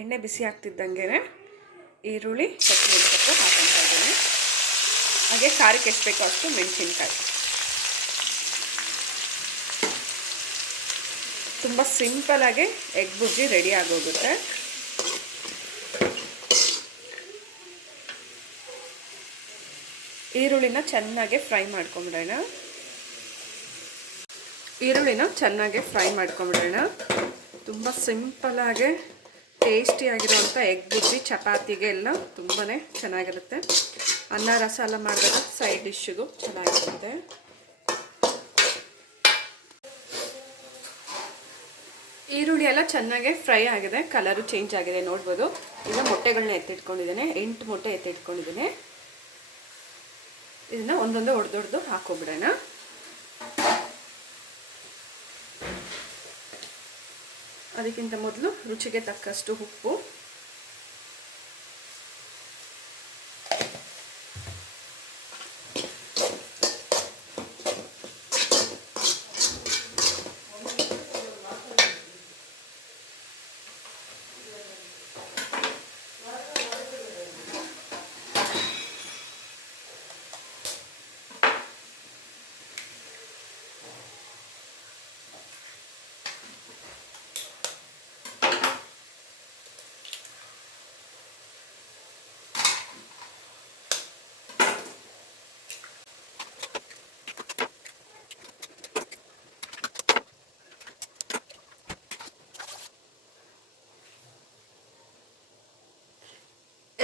ಎಣ್ಣೆ ಬಿಸಿ ಆಗ್ತಿದ್ದಂಗೆ ಈರುಳ್ಳಿ ಚಟ್ನಿ ಸೊಪ್ಪು ಹಾಕೊತಾ ಇದ್ದೀನಿ. ಹಾಗೆ ಖಾರಕ್ಕೆ ಎಷ್ಟು ಬೇಕೋ ಅಷ್ಟು ಮೆಣಸಿನ್ಕಾಯಿ. ತುಂಬ ಸಿಂಪಲಾಗಿ ಎಗ್ ಬುಜ್ಜಿ ರೆಡಿ ಆಗೋಗುತ್ತೆ. ಈರುಳ್ಳಿನ ಚೆನ್ನಾಗಿ ಫ್ರೈ ಮಾಡ್ಕೊಂಬಿಡೋಣ. ಈರುಳ್ಳಿನ ಚೆನ್ನಾಗಿ ಫ್ರೈ ಮಾಡ್ಕೊಂಬಿಡೋಣ. ತುಂಬ ಸಿಂಪಲಾಗಿ ಟೇಸ್ಟಿಯಾಗಿರೋವಂಥ ಎಗ್ ಬುಜ್ಜಿ ಚಪಾತಿಗೆ ಎಲ್ಲ ತುಂಬಾ ಚೆನ್ನಾಗಿರುತ್ತೆ. ಅನ್ನ, ರಸ ಎಲ್ಲ ಮಾಡಿದಾಗ ಸೈಡ್ ಡಿಶ್ಶಿಗೂ ಚೆನ್ನಾಗಿರುತ್ತೆ. ಈರುಳ್ಳಿ ಎಲ್ಲ ಚೆನ್ನಾಗೆ ಫ್ರೈ ಆಗಿದೆ ಕಲರು ಚೇಂಜ್ ಆಗಿದೆ, ನೋಡ್ಬೋದು. ಈಗ ಮೊಟ್ಟೆಗಳನ್ನ ಎತ್ತಿಟ್ಕೊಂಡಿದ್ದೇನೆ, ಎಂಟು ಮೊಟ್ಟೆ ಎತ್ತಿಟ್ಕೊಂಡಿದ್ದೀನಿ. ಇದನ್ನು ಒಂದೊಂದು ಹೊಡೆದೊಡ್ದು ಹಾಕೋಬಿಡೋಣ ಅದಕ್ಕಿಂತ ಮೊದಲು ರುಚಿಗೆ ತಕ್ಕಷ್ಟು ಉಪ್ಪು.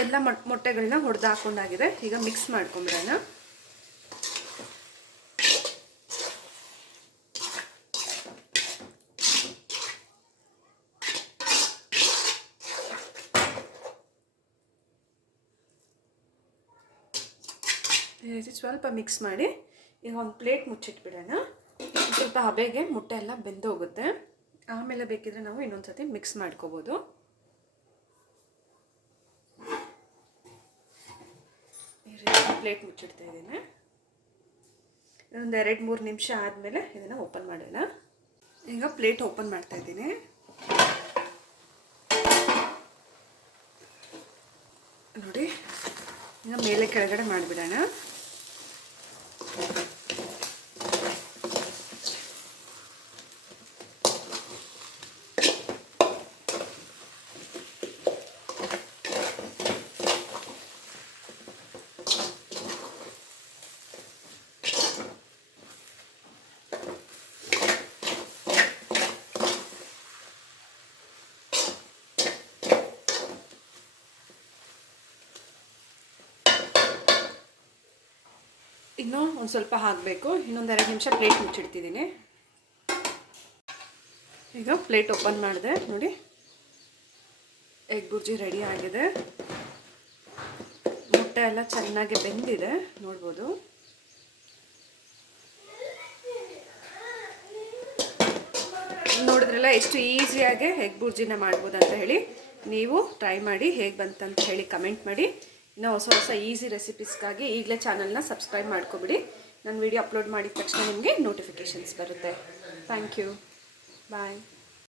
ಎಲ್ಲ ಮೊಟ್ಟೆಗಳನ್ನ ಹೊಡೆದು ಹಾಕೊಂಡಾಗಿದೆ. ಈಗ ಮಿಕ್ಸ್ ಮಾಡ್ಕೊಂಬಿಡೋಣ. ಈ ರೀತಿ ಸ್ವಲ್ಪ ಮಿಕ್ಸ್ ಮಾಡಿ ಈಗ ಒಂದು ಪ್ಲೇಟ್ ಮುಚ್ಚಿಟ್ಬಿಡೋಣ. ಸ್ವಲ್ಪ ಹಬೆಗೆ ಮೊಟ್ಟೆ ಎಲ್ಲ ಬೆಂದೋಗುತ್ತೆ. ಆಮೇಲೆ ಬೇಕಿದ್ರೆ ನಾವು ಇನ್ನೊಂದು ಸತಿ ಮಿಕ್ಸ್ ಮಾಡ್ಕೋಬೋದು ಈ ರೀತಿ ಪ್ಲೇಟ್ ಮುಚ್ಚಿಡ್ತಾ ಇದ್ದೀನಿ. ಒಂದು ಎರಡು ಮೂರು ನಿಮಿಷ ಆದಮೇಲೆ ಇದನ್ನು ಓಪನ್ ಮಾಡೋಣ. ಈಗ ಪ್ಲೇಟ್ ಓಪನ್ ಮಾಡ್ತಾ ಇದ್ದೀನಿ. ನೋಡಿ, ಈಗ ಮೇಲೆ ಕೆಳಗಡೆ ಮಾಡಿಬಿಡೋಣ. ಇನ್ನೂ ಒಂದು ಸ್ವಲ್ಪ ಹಾಕಬೇಕು. ಇನ್ನೊಂದು ಎರಡು ನಿಮಿಷ ಪ್ಲೇಟ್ ಮುಚ್ಚಿಡ್ತಿದ್ದೀನಿ. ಈಗ ಪ್ಲೇಟ್ ಓಪನ್ ಮಾಡಿದೆ. ನೋಡಿ. ಎಗ್ ಬುರ್ಜಿ ರೆಡಿ ಆಗಿದೆ. ಮೊಟ್ಟೆ ಎಲ್ಲ ಚೆನ್ನಾಗಿ ಬೆಂದಿದೆ. ನೋಡ್ಬೋದು. ನೋಡಿದ್ರಲ್ಲ ಎಷ್ಟು ಈಸಿಯಾಗಿ ಎಗ್ ಬುರ್ಜಿನ ಮಾಡ್ಬೋದು ಅಂತ ಹೇಳಿ ನೀವು ಟ್ರೈ ಮಾಡಿ ಹೇಗೆ ಬಂತಂತ ಹೇಳಿ ಕಮೆಂಟ್ ಮಾಡಿ. ಇನ್ನು ಹೊಸ ಹೊಸ ಈಸಿ ರೆಸಿಪೀಸ್ಗಾಗಿ ಈಗಲೇ ಚಾನಲ್ನ ಸಬ್ಸ್ಕ್ರೈಬ್ ಮಾಡ್ಕೊಬಿಡಿ. ನಾನು ವಿಡಿಯೋ ಅಪ್ಲೋಡ್ ಮಾಡಿದ ತಕ್ಷಣ ನಿಮಗೆ ನೋಟಿಫಿಕೇಷನ್ಸ್ ಬರುತ್ತೆ. Thank you. ಬಾಯ್.